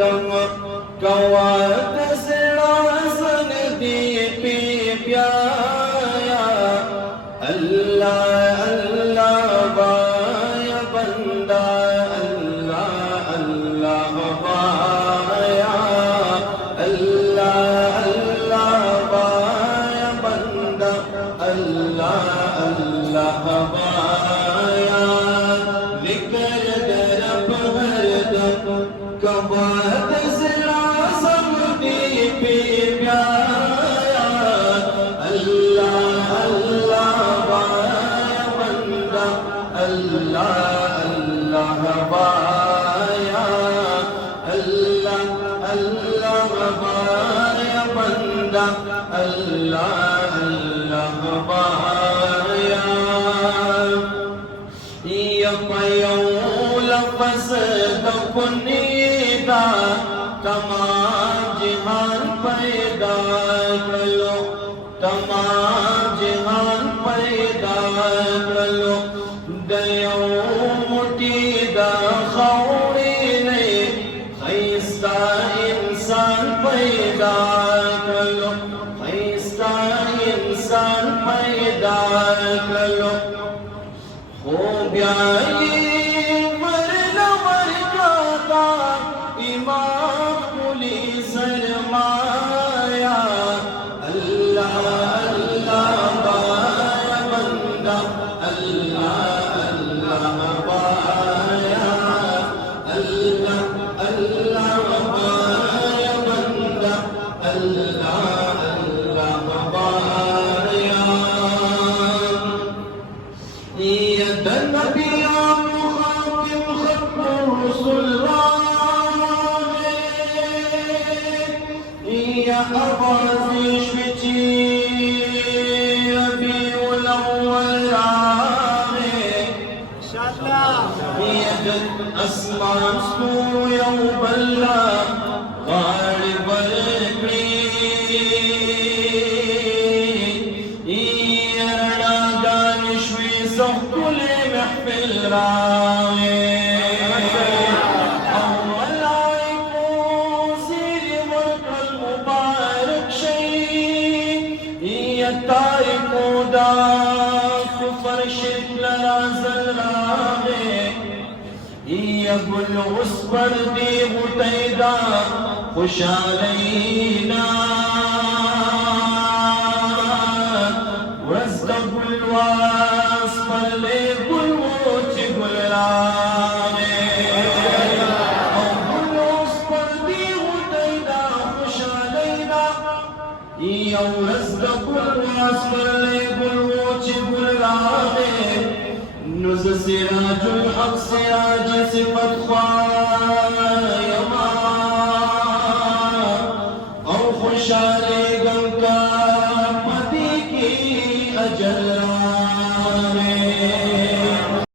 दम कवात सिरासन दी पी प्याया अल्लाह अल्लाह बाया बंदा अल्लाह अल्लाह बाया अल्लाह अल्लाह बाया बंदा अल्लाह अल्लाह बाया जिक्र दरब हरदम कवात सिरासन दी पी प्याया अल्लाह अल्लाह बाया बंदा अल्लाह अल्लाह बाया अल्लाह अल्लाह बाया बंदा अल्लाह अल्लाह बाया या पयोल फसद पुनीदा तमाम जहान पैदा करो तमाम जहान पैदा करो दयो मुटीदा खौरी ने खैस्ता इंसान पैदा करो खैस्ता इंसान पैदा करो हो ब्याई मरना मर जाता इमाम कुली सरमाया अल्लाह अल्लाह बाया बंदा अल्लाह अल्लाह बाया अल्लाह अल्लाह बाया बंदा अल्लाह अल्लाह बाया يد النبي مخاطب ختم الرسل يا أبازي شفتي أبي الأول إن شاء الله يد أسمع سور يوم الله غالب كل محفل راغي أول عيقوزي لورق المبارك شيء يتارك داك فرشت لرازل راغي يقول أصبر دي غتيدا خش علينا وازدق الواصف اللي قل موت قل رامي أقول اصبر دي غتيدا خش علينا يا وازدق الواصف اللي قل موت قل رامي نز سراج الحق سراج صفت خوايا او خش عليك